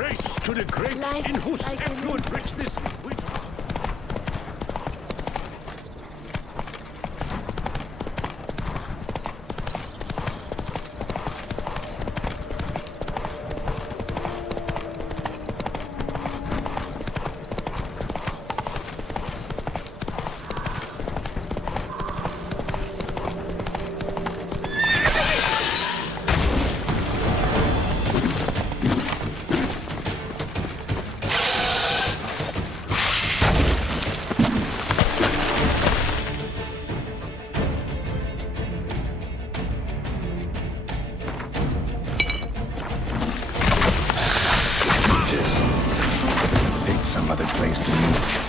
Praise to the great in whose effluent richness we other place to meet.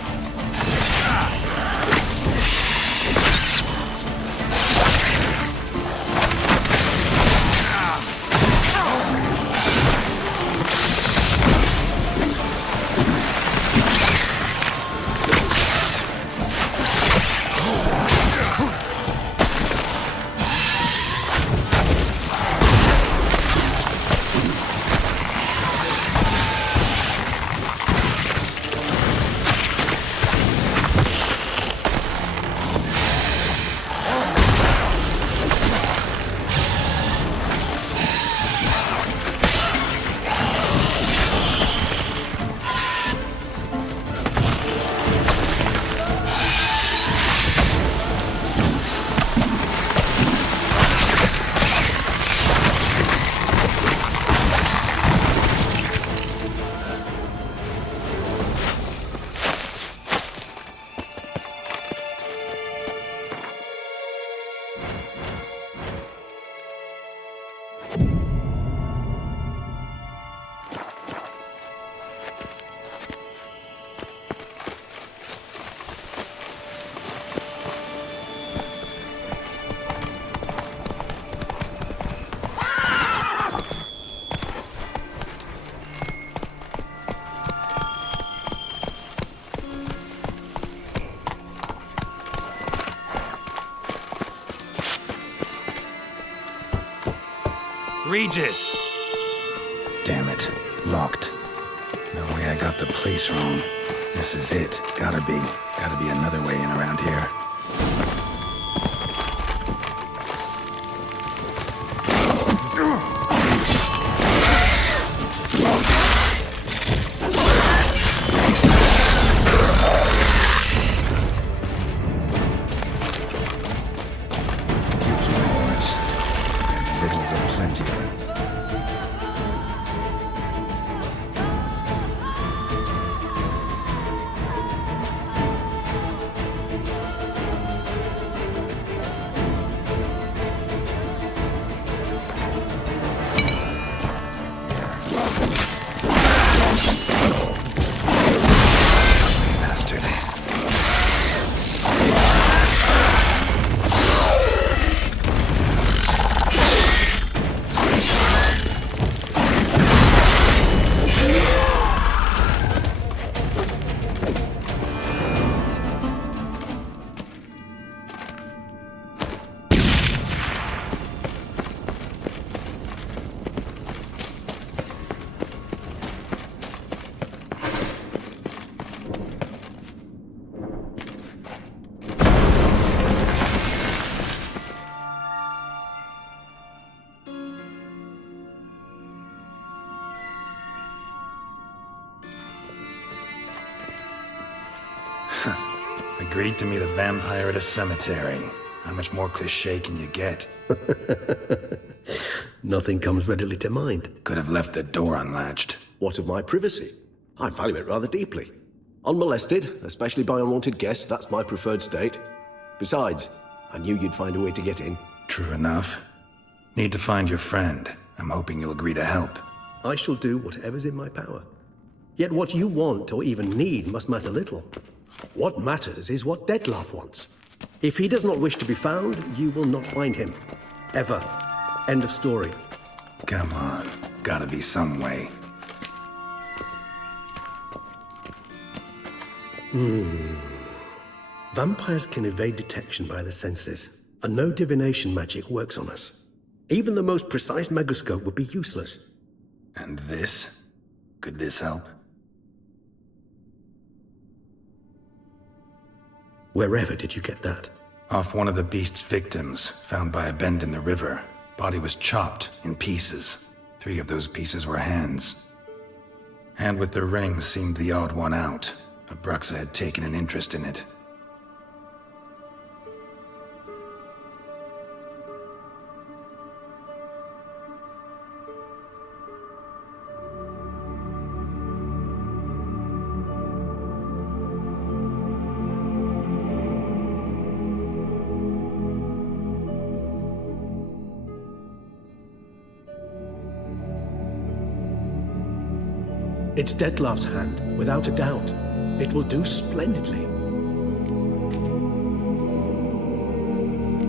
Regis! Damn it. Locked. No way I got the place wrong. This is it. Gotta be another way in around here. Agreed to meet a vampire at a cemetery. How much more cliché can you get? Nothing comes readily to mind. Could have left the door unlatched. What of my privacy? I value it rather deeply. Unmolested, especially by unwanted guests, that's my preferred state. Besides, I knew you'd find a way to get in. True enough. Need to find your friend. I'm hoping you'll agree to help. I shall do whatever's in my power. Yet what you want or even need must matter little. What matters is what Dettlaff wants. If he does not wish to be found, you will not find him. Ever. End of story. Come on. Gotta be some way. Vampires can evade detection by the senses, and no divination magic works on us. Even the most precise megascope would be useless. And this? Could this help? Wherever did you get that? Off one of the beast's victims, found by a bend in the river. Body was chopped in pieces. 3 of those pieces were hands. Hand with the ring seemed the odd one out. Abruxa had taken an interest in it. It's Dettlaff's hand, without a doubt. It will do splendidly.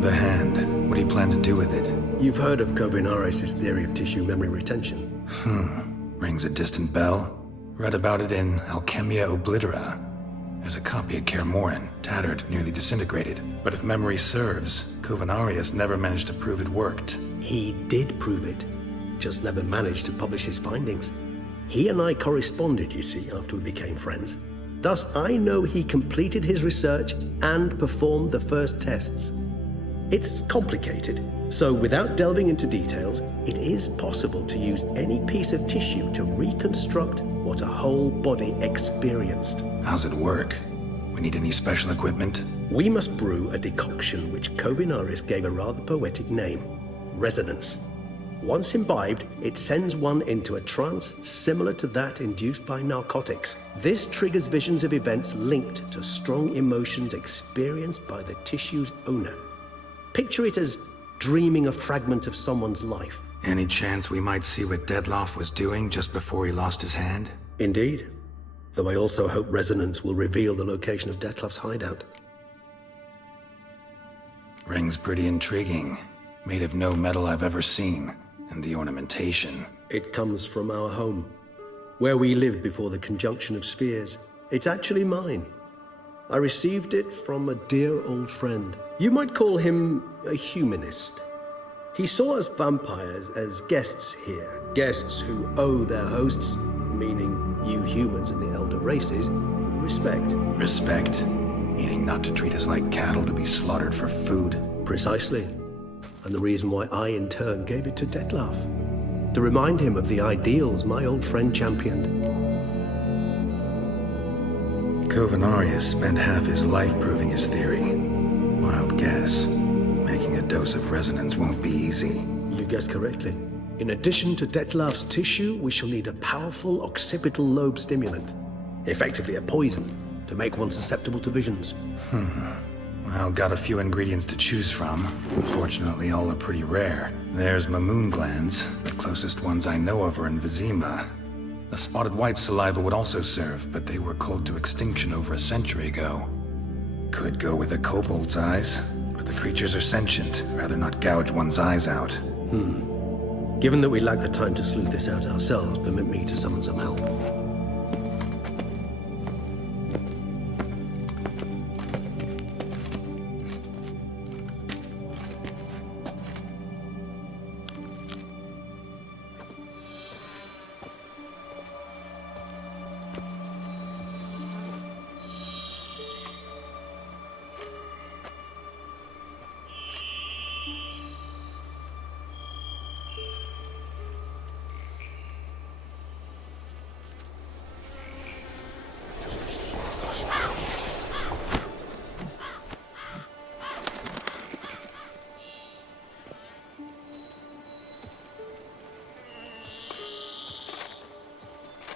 The hand. What do you plan to do with it? You've heard of Kovinaris' theory of tissue memory retention. Rings a distant bell. Read about it in Alchemia Oblitera. There's a copy at Kaer Morhen, tattered, nearly disintegrated. But if memory serves, Kovinaris never managed to prove it worked. He did prove it, just never managed to publish his findings. He and I corresponded, you see, after we became friends. Thus, I know he completed his research and performed the first tests. It's complicated, so without delving into details, it is possible to use any piece of tissue to reconstruct what a whole body experienced. How's it work? We need any special equipment? We must brew a decoction which Kovinaris gave a rather poetic name: resonance. Once imbibed, it sends one into a trance similar to that induced by narcotics. This triggers visions of events linked to strong emotions experienced by the tissue's owner. Picture it as dreaming a fragment of someone's life. Any chance we might see what Dettlaff was doing just before he lost his hand? Indeed. Though I also hope resonance will reveal the location of Dettlaff's hideout. Ring's pretty intriguing. Made of no metal I've ever seen. And the ornamentation. It comes from our home, where we lived before the conjunction of spheres. It's actually mine. I received it from a dear old friend. You might call him a humanist. He saw us vampires as guests here, guests who owe their hosts, meaning you humans and the elder races, respect. Respect? Meaning not to treat us like cattle to be slaughtered for food? Precisely. And the reason why I, in turn, gave it to Dettlaff. To remind him of the ideals my old friend championed. Kovinaris spent half his life proving his theory. Wild guess. Making a dose of resonance won't be easy. You guessed correctly. In addition to Dettlaff's tissue, we shall need a powerful occipital lobe stimulant. Effectively a poison, to make one susceptible to visions. Well, got a few ingredients to choose from. Unfortunately, all are pretty rare. There's Mamoon glands. The closest ones I know of are in Vizima. A spotted white saliva would also serve, but they were culled to extinction over a century ago. Could go with a kobold's eyes, but the creatures are sentient. Rather not gouge one's eyes out. Given that we lack the time to sleuth this out ourselves, permit me to summon some help.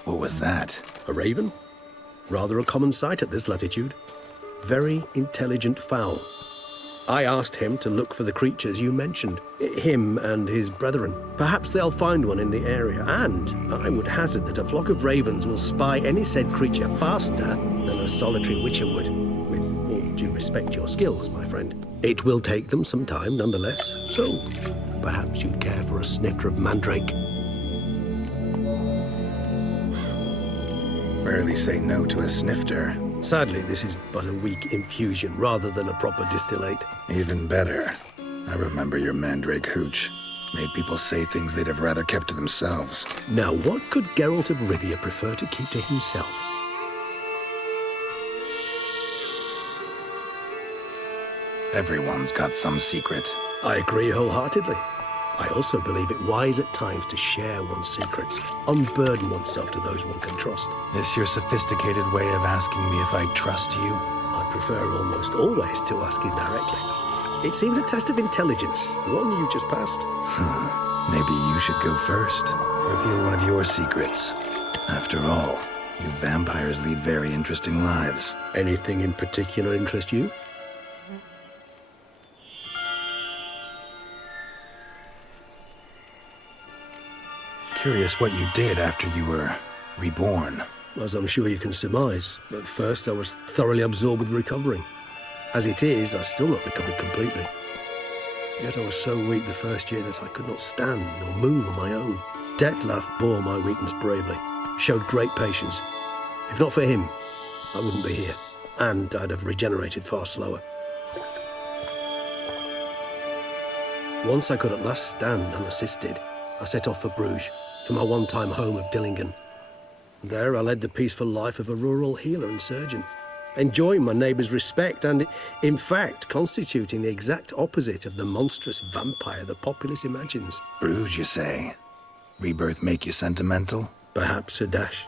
What was that? A raven? Rather a common sight at this latitude. Very intelligent fowl. I asked him to look for the creatures you mentioned, him and his brethren. Perhaps they'll find one in the area, and I would hazard that a flock of ravens will spy any said creature faster than a solitary witcher would. With all due respect to your skills, my friend. It will take them some time, nonetheless, so perhaps you'd care for a snifter of mandrake. Rarely say no to a snifter. Sadly, this is but a weak infusion rather than a proper distillate. Even better. I remember your mandrake hooch. Made people say things they'd have rather kept to themselves. Now, what could Geralt of Rivia prefer to keep to himself? Everyone's got some secret. I agree wholeheartedly. I also believe it wise at times to share one's secrets, unburden oneself to those one can trust. This your sophisticated way of asking me if I trust you? I prefer almost always to ask you directly. It seems a test of intelligence, one you just passed. Maybe you should go first. Reveal one of your secrets. After all, you vampires lead very interesting lives. Anything in particular interest you? Curious what you did after you were reborn. As I'm sure you can surmise, at first I was thoroughly absorbed with recovering. As it is, I've still not recovered completely. Yet I was so weak the first year that I could not stand nor move on my own. Detlef bore my weakness bravely, showed great patience. If not for him, I wouldn't be here, and I'd have regenerated far slower. Once I could at last stand unassisted, I set off for Bruges, for my one-time home of Dillingen. There I led the peaceful life of a rural healer and surgeon, enjoying my neighbours' respect and, in fact, constituting the exact opposite of the monstrous vampire the populace imagines. Bruges, you say? Rebirth make you sentimental? Perhaps a dash.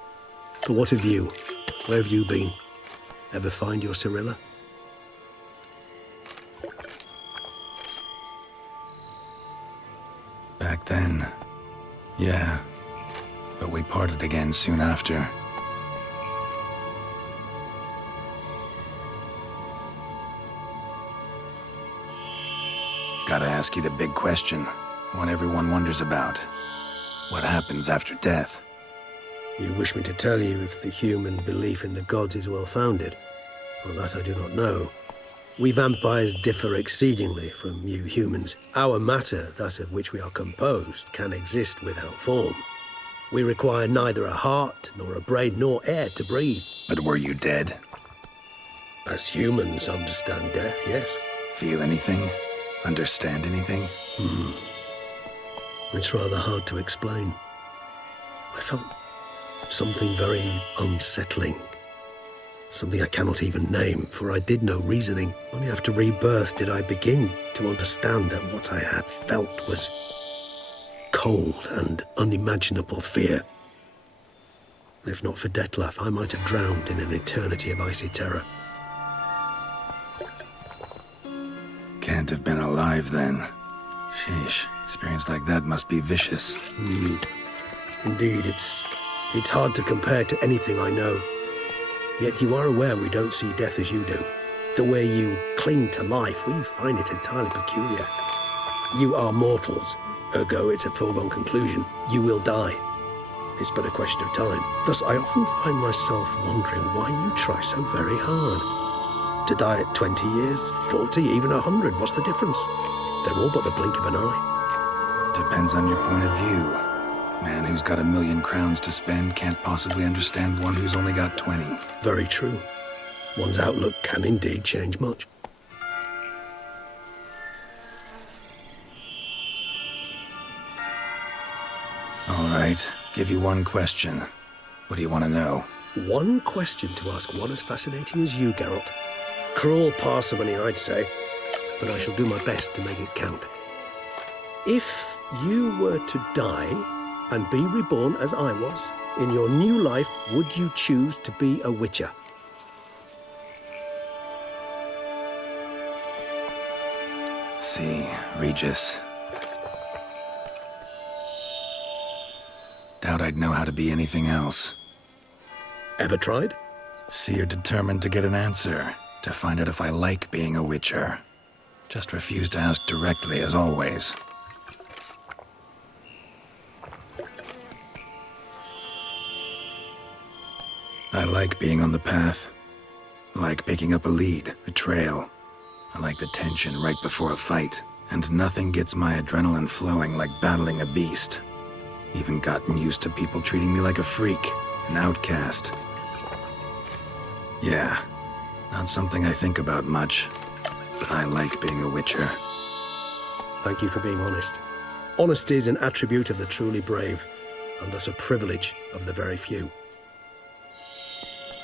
But what of you? Where have you been? Ever find your Cyrilla? Back then, yeah. But we parted again soon after. Gotta ask you the big question, one everyone wonders about. What happens after death? You wish me to tell you if the human belief in the gods is well-founded? Well, that I do not know. We vampires differ exceedingly from you humans. Our matter, that of which we are composed, can exist without form. We require neither a heart, nor a brain, nor air to breathe. But were you dead? As humans understand death, yes. Feel anything? Understand anything? It's rather hard to explain. I felt something very unsettling. Something I cannot even name, for I did no reasoning. Only after rebirth did I begin to understand that what I had felt was cold and unimaginable fear. If not for Detlef, I might have drowned in an eternity of icy terror. Can't have been alive then. Sheesh, experience like that must be vicious. Indeed, it's hard to compare to anything I know. Yet you are aware we don't see death as you do. The way you cling to life, we find it entirely peculiar. You are mortals, ergo it's a foregone conclusion. You will die. It's but a question of time. Thus, I often find myself wondering why you try so very hard. To die at 20 years, 40, even 100, what's the difference? They're all but the blink of an eye. Depends on your point of view. Man who's got 1,000,000 crowns to spend can't possibly understand one who's only got 20. Very true. One's outlook can indeed change much. All right, give you one question. What do you want to know? One question to ask one as fascinating as you, Geralt. Cruel parsimony, I'd say, but I shall do my best to make it count. If you were to die and be reborn as I was, in your new life, would you choose to be a witcher? See, Regis. Doubt I'd know how to be anything else. Ever tried? See, you're determined to get an answer, to find out if I like being a witcher. Just refuse to ask directly, as always. I like being on the path. I like picking up a lead, a trail. I like the tension right before a fight. And nothing gets my adrenaline flowing like battling a beast. Even gotten used to people treating me like a freak, an outcast. Yeah, not something I think about much, but I like being a witcher. Thank you for being honest. Honesty is an attribute of the truly brave, and thus a privilege of the very few.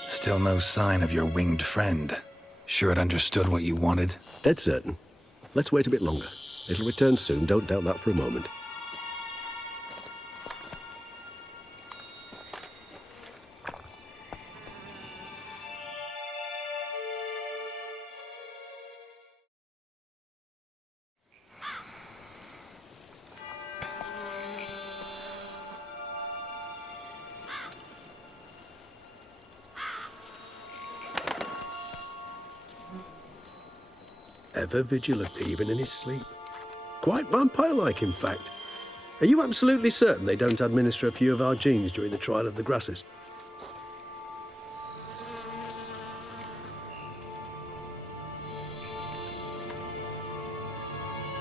Still no sign of your winged friend. Sure it understood what you wanted? Dead certain. Let's wait a bit longer. It'll return soon, don't doubt that for a moment. Ever vigilant, even in his sleep. Quite vampire-like, in fact. Are you absolutely certain they don't administer a few of our genes during the trial of the grasses?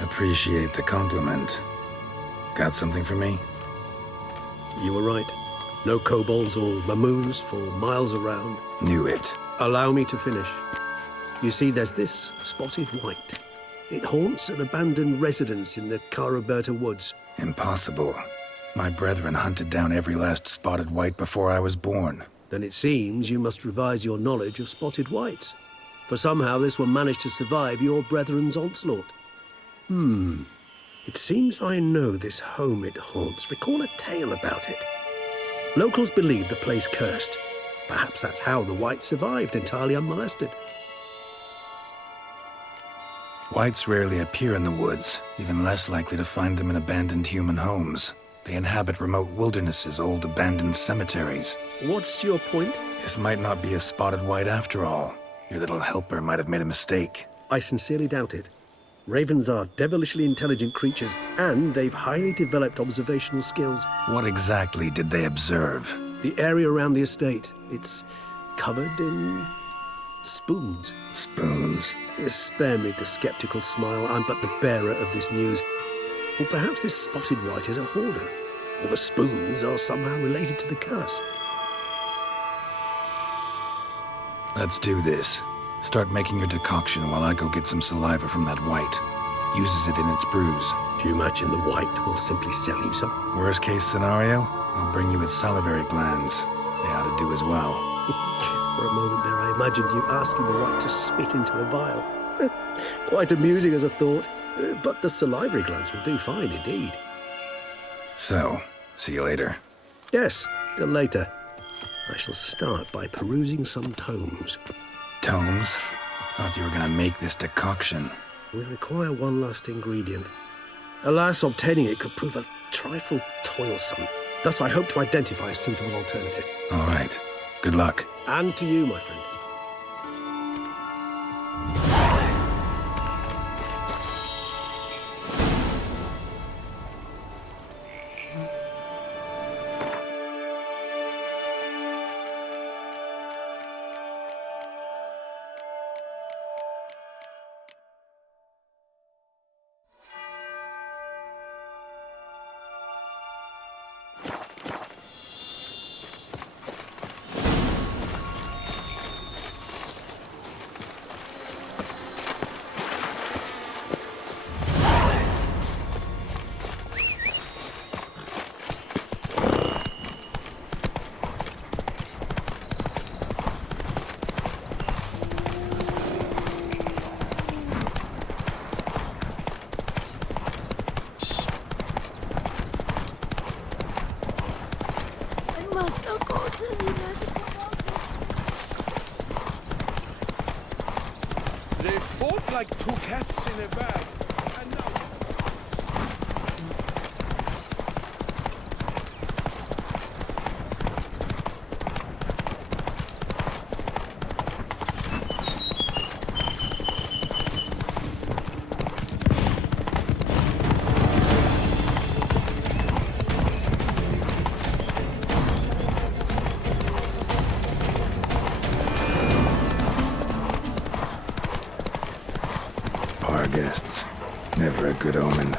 Appreciate the compliment. Got something for me? You were right. No kobolds or mamoons for miles around. Knew it. Allow me to finish. You see, there's this spotted white. It haunts an abandoned residence in the Caraberta woods. Impossible. My brethren hunted down every last spotted white before I was born. Then it seems you must revise your knowledge of spotted whites. For somehow this one managed to survive your brethren's onslaught. It seems I know this home it haunts. Recall a tale about it. Locals believe the place cursed. Perhaps that's how the white survived entirely unmolested. Whites rarely appear in the woods, even less likely to find them in abandoned human homes. They inhabit remote wildernesses, old abandoned cemeteries. What's your point? This might not be a spotted white after all. Your little helper might have made a mistake. I sincerely doubt it. Ravens are devilishly intelligent creatures, and they've highly developed observational skills. What exactly did they observe? The area around the estate, it's covered in spoons. Spoons? Spare me the skeptical smile. I'm but the bearer of this news. Or perhaps this spotted white is a hoarder, or the spoons are somehow related to the curse. Let's do this. Start making your decoction while I go get some saliva from that white. Uses it in its brews. Do you imagine the white will simply sell you some? Worst case scenario, I'll bring you its salivary glands. They ought to do as well. For a moment there, I imagined you asking the white to spit into a vial. Quite amusing as a thought, but the salivary glands will do fine indeed. So, see you later. Yes, till later. I shall start by perusing some tomes. Tomes? Thought you were gonna make this decoction. We require one last ingredient. Alas, obtaining it could prove a trifle toilsome. Thus, I hope to identify a suitable alternative. All right. Good luck. And to you, my friend. They fought like two cats in a bag. And now... Guests. Never a good omen.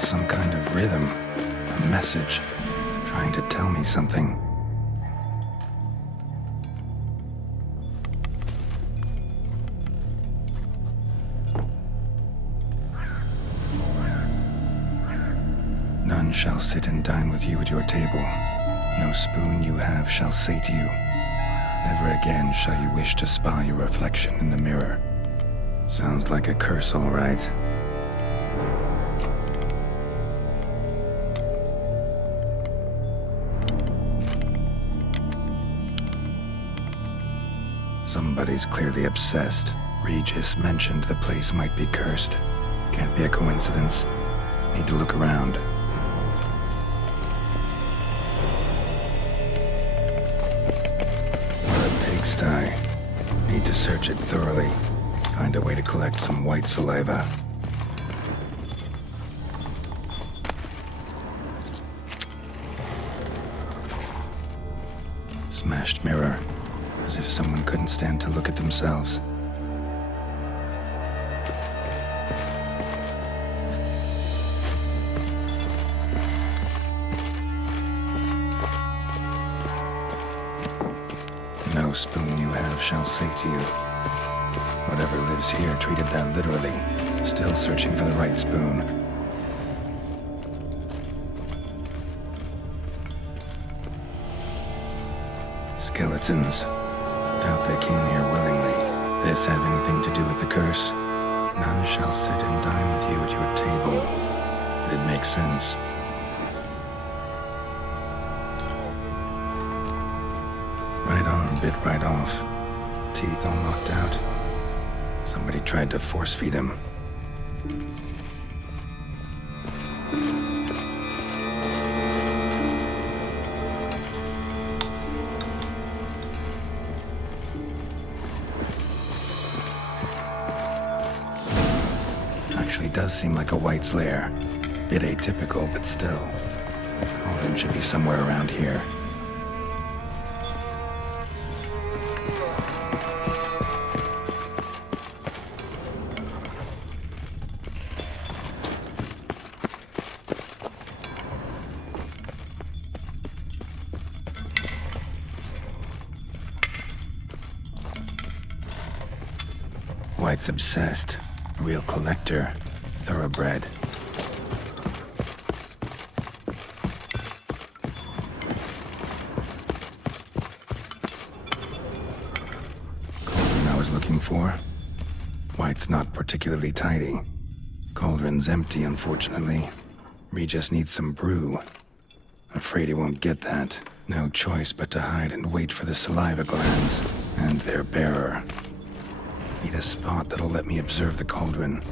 Some kind of rhythm, a message, trying to tell me something. None shall sit and dine with you at your table. No spoon you have shall say to you. Never again shall you wish to spy your reflection in the mirror. Sounds like a curse, all right. Somebody's clearly obsessed. Regis mentioned the place might be cursed. Can't be a coincidence. Need to look around. What a pigsty. Need to search it thoroughly. Find a way to collect some white saliva. Smashed mirror. As if someone couldn't stand to look at themselves. No spoon you have shall say to you. Whatever lives here treated that literally. Still searching for the right spoon. Skeletons. Doubt they came here willingly. This have anything to do with the curse? None shall sit and dine with you at your table. It'd make sense. Right arm bit right off. Teeth all knocked out. Somebody tried to force feed him. Actually does seem like a White's lair. Bit atypical, but still. All of them should be somewhere around here. White's obsessed. Real collector. Thoroughbred. Cauldron I was looking for. White's not particularly tidy. Cauldron's empty, unfortunately. Regis needs some brew. Afraid he won't get that. No choice but to hide and wait for the saliva glands and their bearer. Need a spot that'll let me observe the cauldron.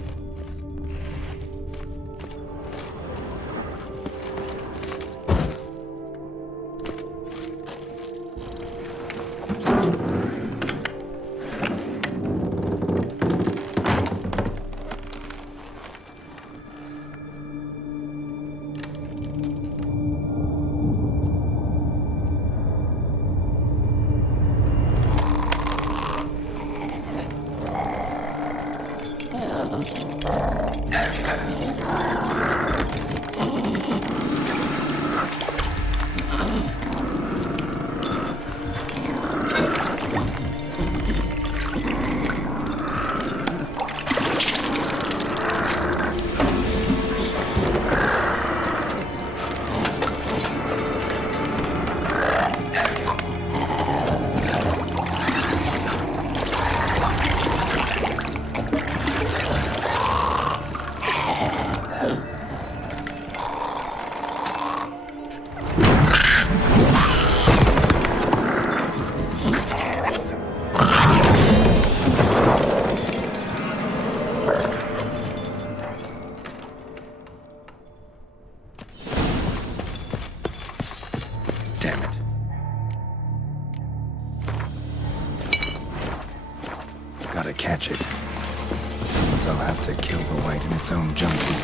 to kill the white in its own junkie.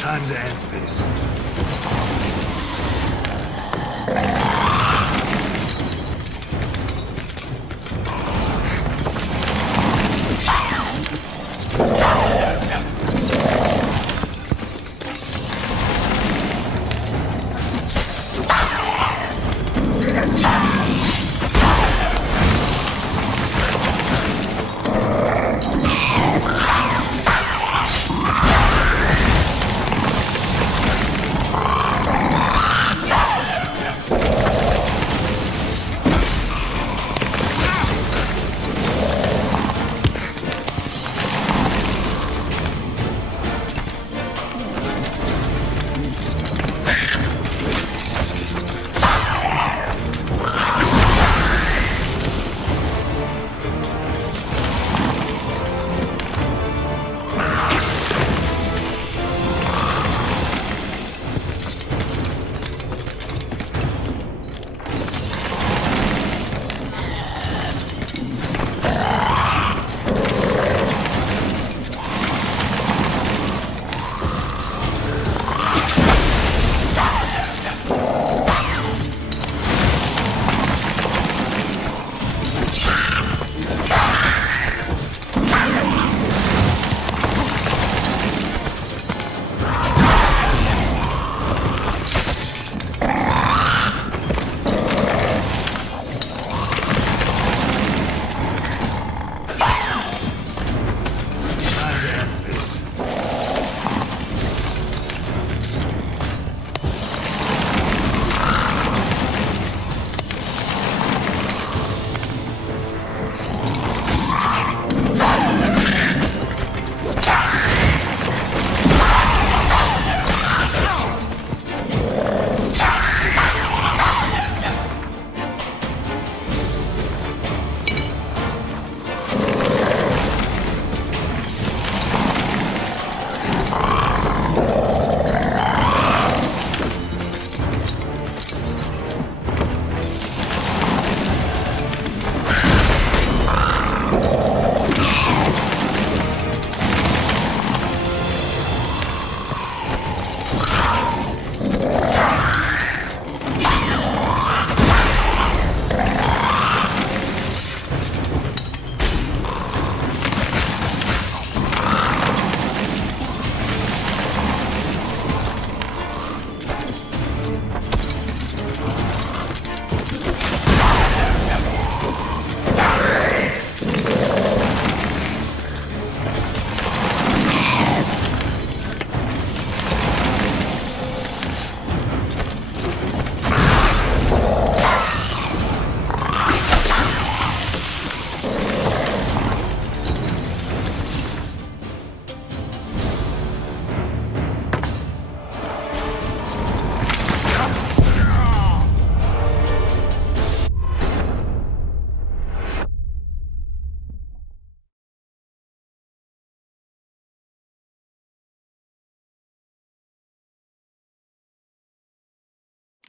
Time to end this.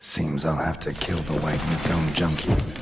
Seems I'll have to kill the white in its own junkie.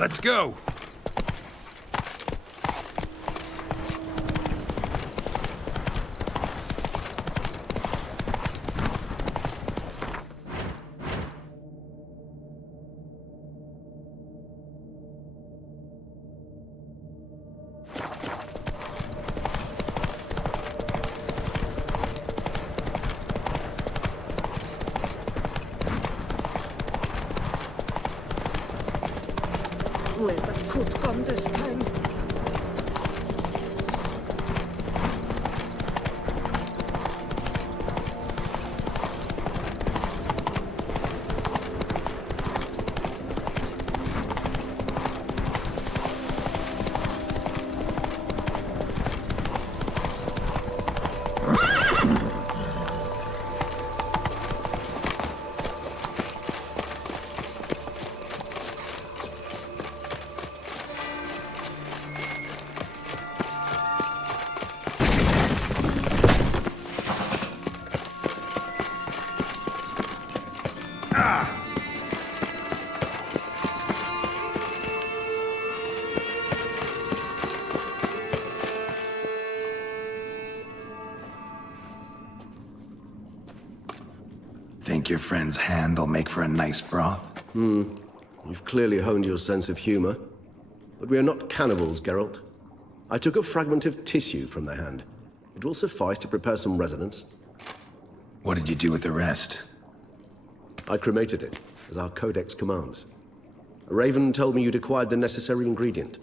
Let's go! Where's the could come this time? Think your friend's hand'll make for a nice broth? You've clearly honed your sense of humor. But we are not cannibals, Geralt. I took a fragment of tissue from their hand. It will suffice to prepare some resonance. What did you do with the rest? I cremated it, as our codex commands. A raven told me you'd acquired the necessary ingredient.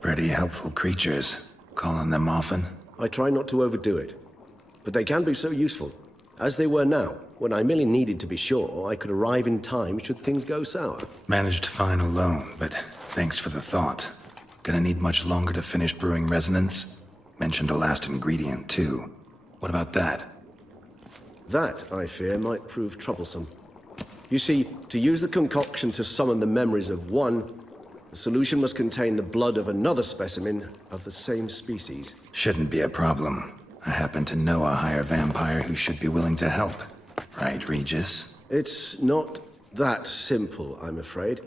Pretty helpful creatures. Call on them often? I try not to overdo it. But they can be so useful. As they were now, when I merely needed to be sure I could arrive in time should things go sour. Managed fine alone, but thanks for the thought. Gonna need much longer to finish brewing resonance? Mentioned a last ingredient, too. What about that? That, I fear, might prove troublesome. You see, to use the concoction to summon the memories of one, the solution must contain the blood of another specimen of the same species. Shouldn't be a problem. I happen to know a higher vampire who should be willing to help. Right, Regis? It's not that simple, I'm afraid.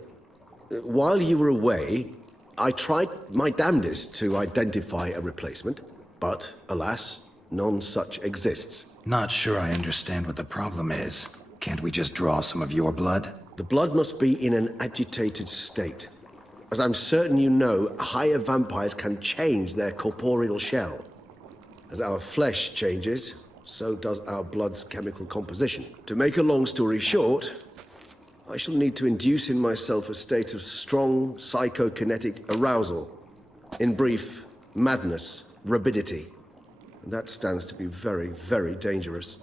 While you were away, I tried my damnedest to identify a replacement, but alas, none such exists. Not sure I understand what the problem is. Can't we just draw some of your blood? The blood must be in an agitated state. As I'm certain you know, higher vampires can change their corporeal shell. As our flesh changes, so does our blood's chemical composition. To make a long story short, I shall need to induce in myself a state of strong psychokinetic arousal. In brief, madness, rabidity. And that stands to be very, very dangerous.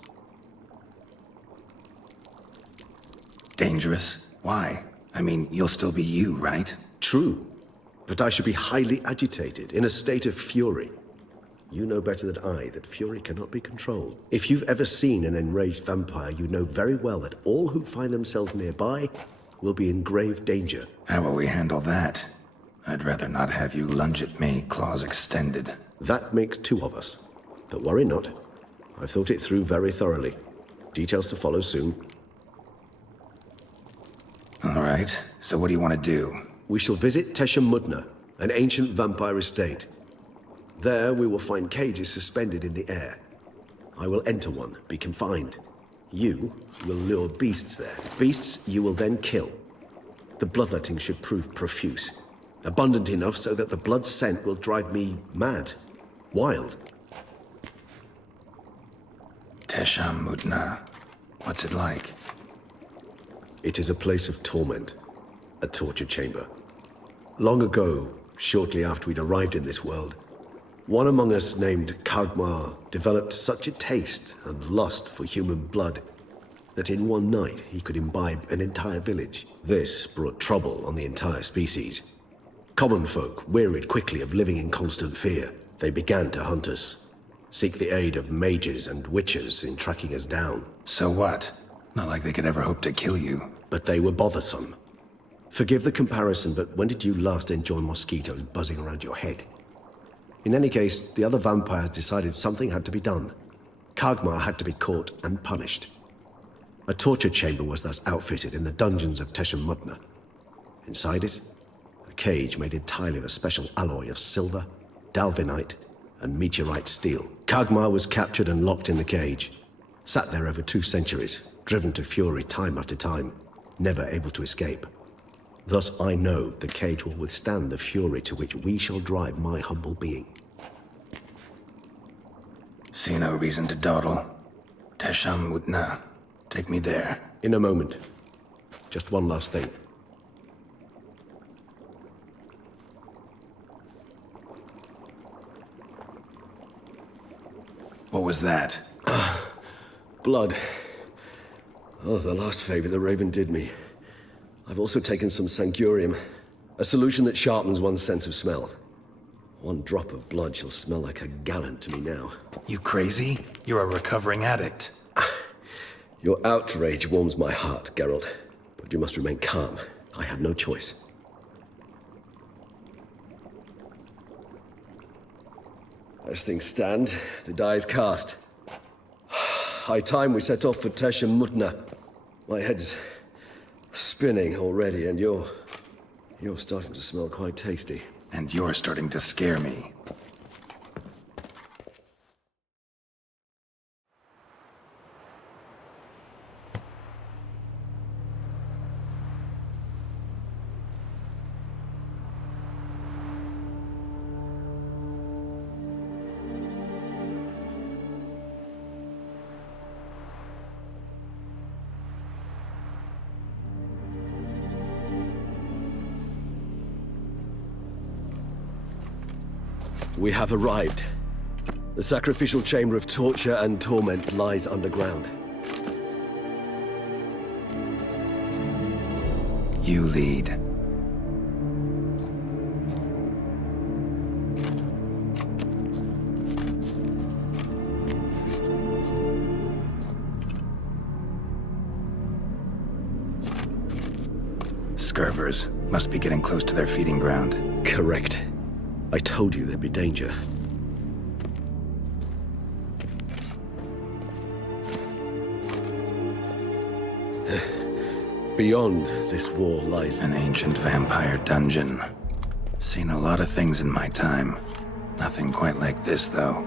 Dangerous? Why? I mean, you'll still be you, right? True, but I should be highly agitated, in a state of fury. You know better than I that fury cannot be controlled. If you've ever seen an enraged vampire, you know very well that all who find themselves nearby will be in grave danger. How will we handle that? I'd rather not have you lunge at me, claws extended. That makes two of us. But worry not. I've thought it through very thoroughly. Details to follow soon. All right, so what do you want to do? We shall visit Tesha Mudna, an ancient vampire estate. There we will find cages suspended in the air. I will enter one, be confined. You will lure beasts there. Beasts you will then kill. The bloodletting should prove profuse. Abundant enough so that the blood scent will drive me mad. Wild. Tesha Mudna. What's it like? It is a place of torment. A torture chamber. Long ago, shortly after we'd arrived in this world, one among us named Kagmar developed such a taste and lust for human blood that in one night he could imbibe an entire village. This brought trouble on the entire species. Common folk wearied quickly of living in constant fear. They began to hunt us, seek the aid of mages and witches in tracking us down. So what? Not like they could ever hope to kill you. But they were bothersome. Forgive the comparison, but when did you last enjoy mosquitoes buzzing around your head? In any case, the other vampires decided something had to be done. Kagmar had to be caught and punished. A torture chamber was thus outfitted in the dungeons of Toussaint. Inside it, a cage made entirely of a special alloy of silver, dalvinite, and meteorite steel. Kagmar was captured and locked in the cage. Sat there over 2 centuries, driven to fury time after time, never able to escape. Thus I know the cage will withstand the fury to which we shall drive my humble being. See no reason to dawdle. Toussaint. Take me there. In a moment. Just one last thing. What was that? Blood. Oh, the last favor the Raven did me. I've also taken some Sancurium, a solution that sharpens one's sense of smell. 1 drop of blood shall smell like a gallon to me now. You crazy? You're a recovering addict. Your outrage warms my heart, Geralt. But you must remain calm. I had no choice. As things stand, the die is cast. High time we set off for Toussaint. My head's spinning already, and you're starting to smell quite tasty. And you're starting to scare me. We have arrived. The sacrificial chamber of torture and torment lies underground. You lead. Scurvers must be getting close to their feeding ground. Correct. I told you there'd be danger. Beyond this wall lies An ancient vampire dungeon. Seen a lot of things in my time. Nothing quite like this, though.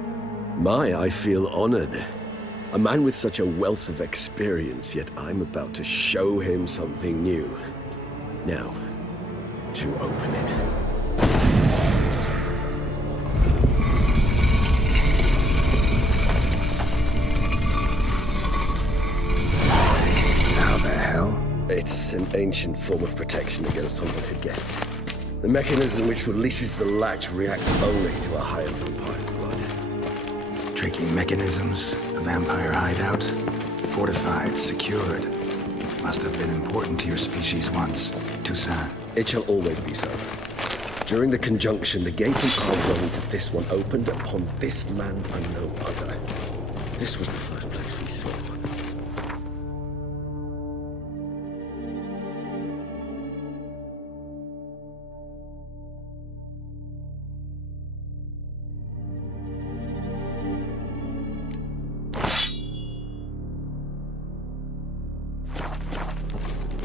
I feel honored. A man with such a wealth of experience, yet I'm about to show him something new. Now, to open it. It's an ancient form of protection against unwanted guests. The mechanism which releases the latch reacts only to a higher vampire's blood. Tricky mechanisms, the vampire hideout. Fortified, secured. Must have been important to your species once, Toussaint. It shall always be so. During the conjunction, the gate from our dwelling to this one opened upon this land and no other. This was the first place we saw.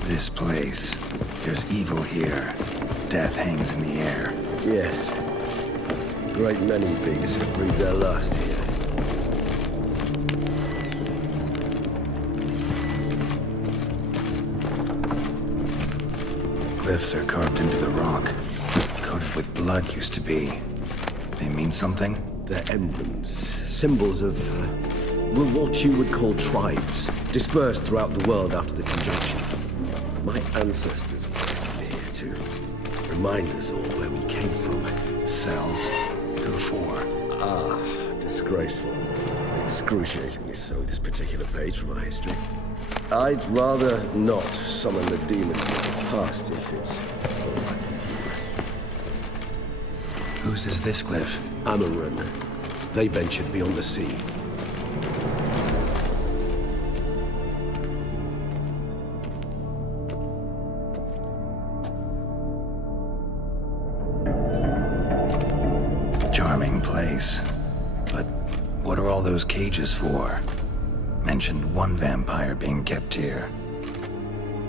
This place. There's evil here. Death hangs in the air. Yes. A great many beings have breathed their last here. Glyphs are carved into the rock. Coated with blood used to be. They mean something? They're emblems, symbols of, what you would call tribes, dispersed throughout the world after the conjunction. My ancestors placed them here to remind us all where we came from. Cells? Who for? Disgraceful. Excruciatingly so, this particular page from our history. I'd rather not summon the demons of the past if it's all right with you. Whose is this glyph? Amaran. They ventured beyond the sea. Charming place. But what are all those cages for? Mentioned one vampire being kept here.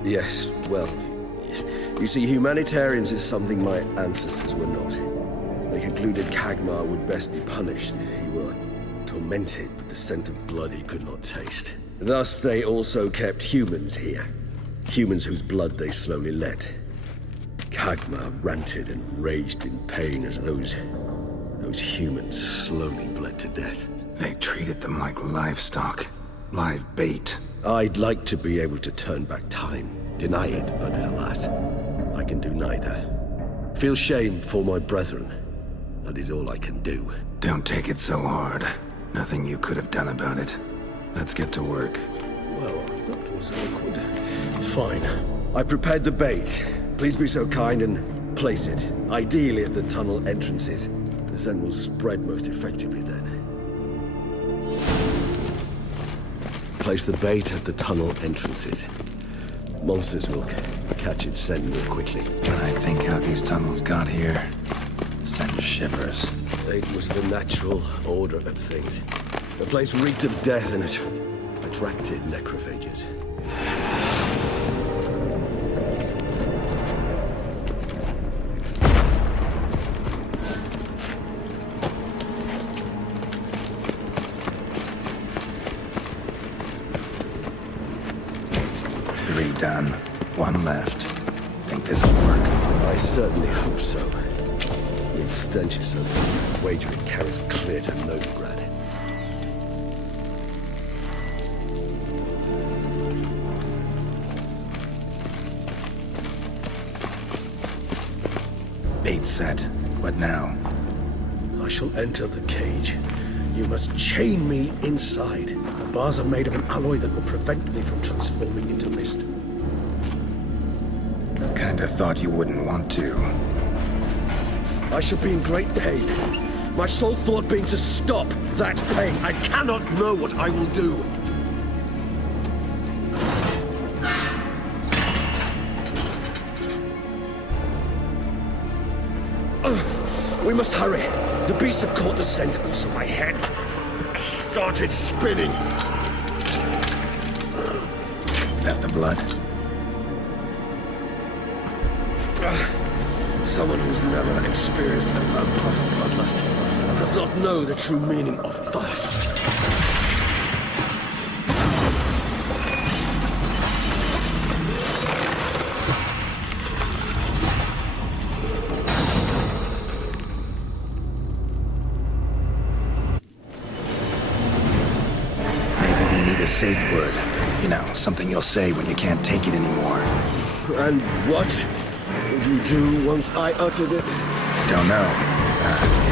Yes, well, you see, humanitarians is something my ancestors were not. They concluded Kagmar would best be punished if he were tormented with the scent of blood he could not taste. Thus, they also kept humans here. Humans whose blood they slowly let. Kagmar ranted and raged in pain as those humans slowly bled to death. They treated them like livestock. Live bait. I'd like to be able to turn back time, deny it, but alas, I can do neither. Feel shame for my brethren. That is all I can do. Don't take it so hard. Nothing you could have done about it. Let's get to work. Well, that was awkward. Fine. I prepared the bait. Please be so kind and place it, ideally at the tunnel entrances. The scent will spread most effectively then. Place the bait at the tunnel entrances. Monsters will catch its scent more quickly. When I think how these tunnels got here, sends shivers. It was the natural order of things. The place reeked of death and it attracted necrophages. Three done. One left. Think this'll work? I certainly hope so. Its stench is so thick, wager it carries clear to Novigrad. Bait set. What now? I shall enter the cage. You must chain me inside. The bars are made of an alloy that will prevent me from transforming into mist. Kinda thought you wouldn't want to. I shall be in great pain. My sole thought being to stop that pain. I cannot know what I will do. We must hurry. The beasts have caught the scent, also my head started spinning. That the blood? Someone who's never experienced a vampire's bloodlust does not know the true meaning of thirst. Safe word. You know, something you'll say when you can't take it anymore. And what would you do once I uttered it? Don't know.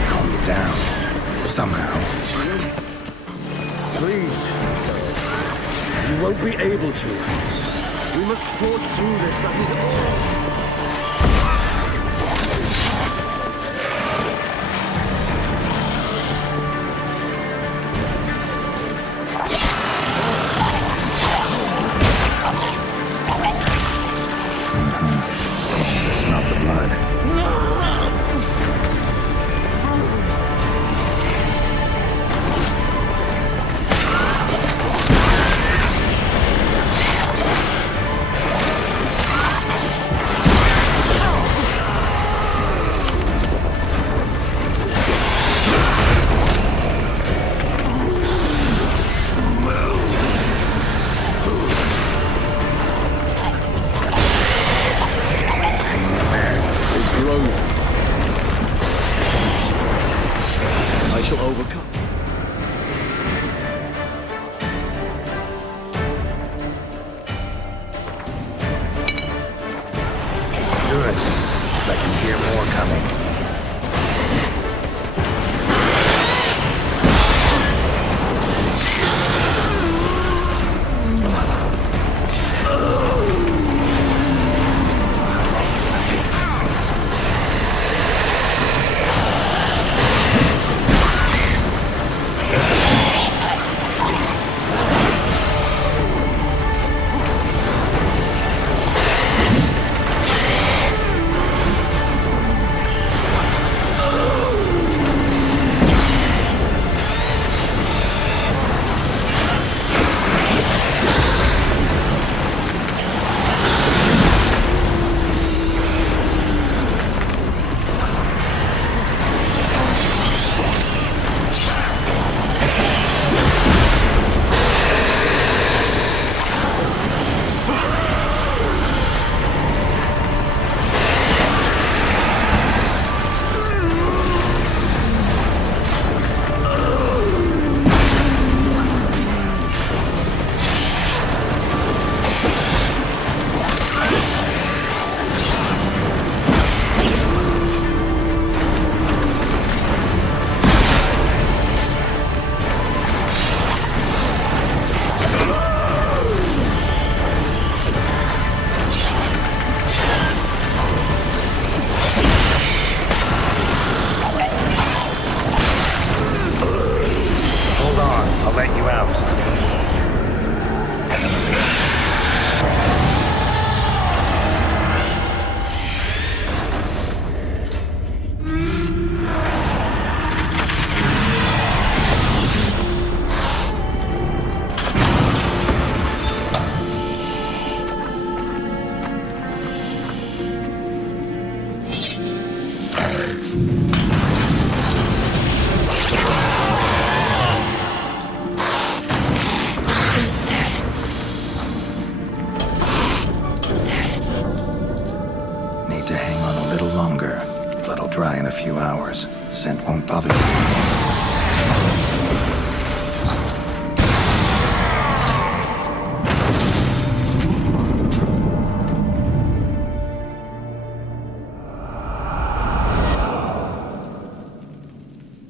Calm you down. Somehow. Please. You won't be able to. We must forge through this, that is all. dry in a few hours. Scent won't bother you.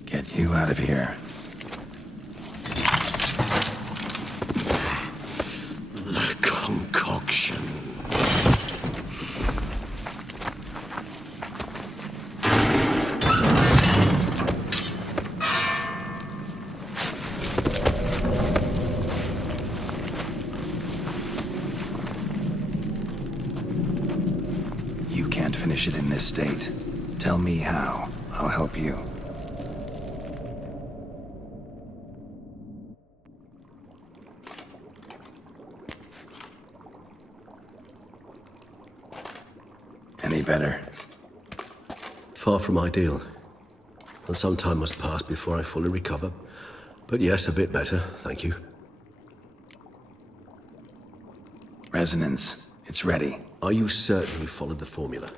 Get you out of here. The concoction. You can't finish it in this state. Tell me how. I'll help you. Any better? Far from ideal. And some time must pass before I fully recover. But yes, a bit better, thank you. Resonance. It's ready. Are you certain you followed the formula?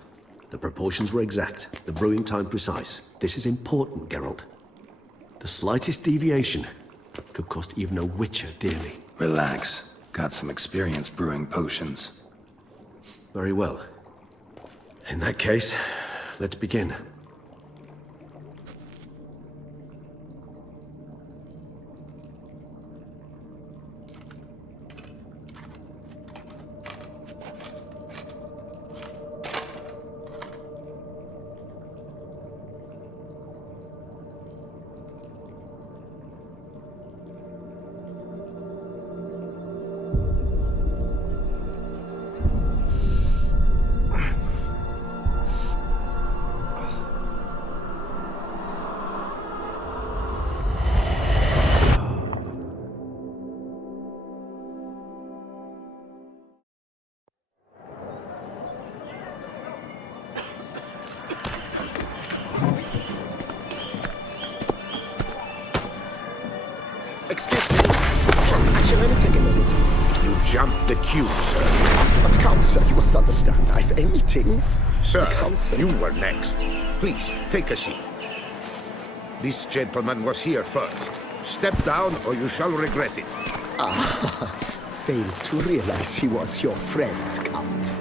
The proportions were exact, the brewing time precise. This is important, Geralt. The slightest deviation could cost even a witcher dearly. Relax. Got some experience brewing potions. Very well. In that case, let's begin. Excuse me. Actually, let me take a minute. You jumped the queue, sir. But Count, sir, you must understand. I've a meeting. Sir, Count, sir. you were next. Please, take a seat. This gentleman was here first. Step down or you shall regret it. Fails to realize he was your friend, Count.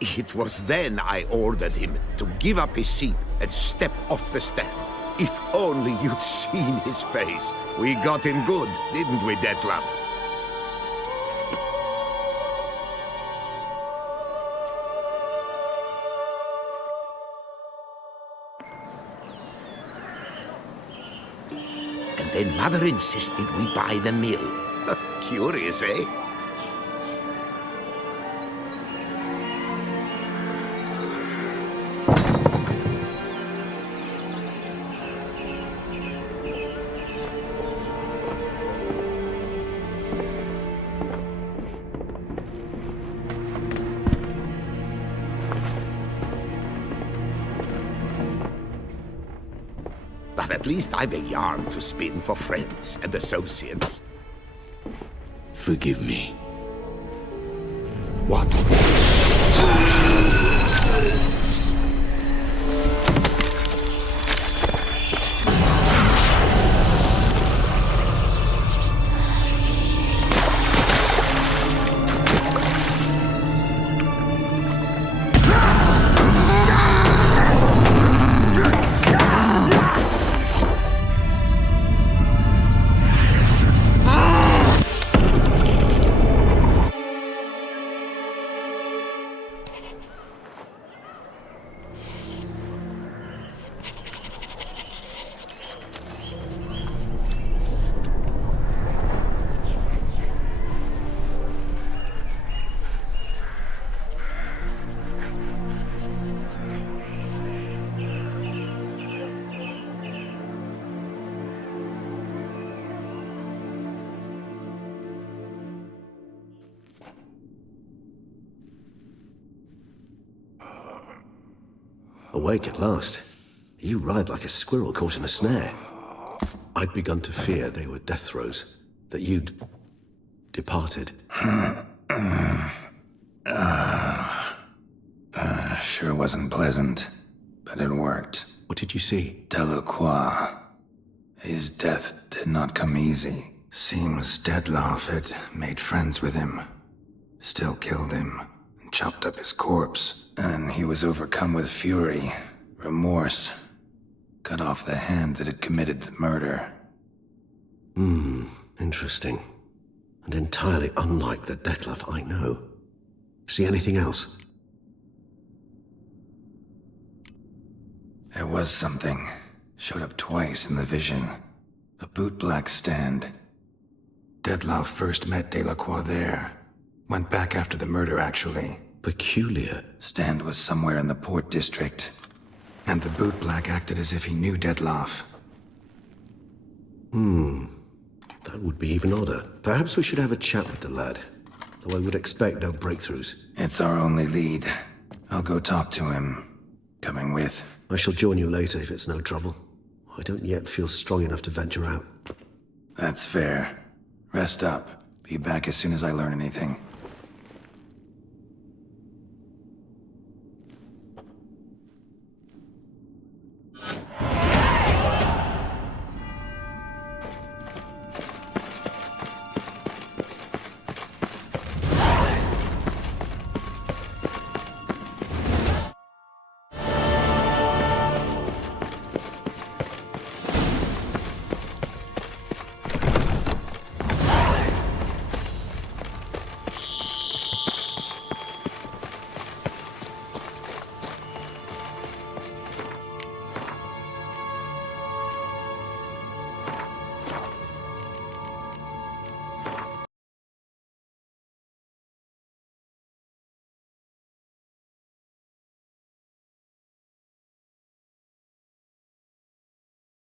It was then I ordered him to give up his seat and step off the stand. If only you'd seen his face. We got him good, didn't we, Detlef? And then Mother insisted we buy the mill. Curious, eh? But at least I've a yarn to spin for friends and associates. Forgive me. What? Awake at last. You ride like a squirrel caught in a snare. I'd begun to fear they were death throes, that you'd departed. Sure wasn't pleasant, but it worked. What did you see? Delacroix. His death did not come easy. Seems Dettlaff had made friends with him. Still killed him, and chopped up his corpse. And he was overcome with fury, remorse. Cut off the hand that had committed the murder. Interesting. And entirely unlike the Dettlaff I know. See anything else? There was something. Showed up twice in the vision. A bootblack stand. Dettlaff first met Delacroix there. Went back after the murder, actually. Peculiar. Stand was somewhere in the port district. And the bootblack acted as if he knew Dettlaff. That would be even odder. Perhaps we should have a chat with the lad. Though I would expect no breakthroughs. It's our only lead. I'll go talk to him. Coming with. I shall join you later if it's no trouble. I don't yet feel strong enough to venture out. That's fair. Rest up. Be back as soon as I learn anything.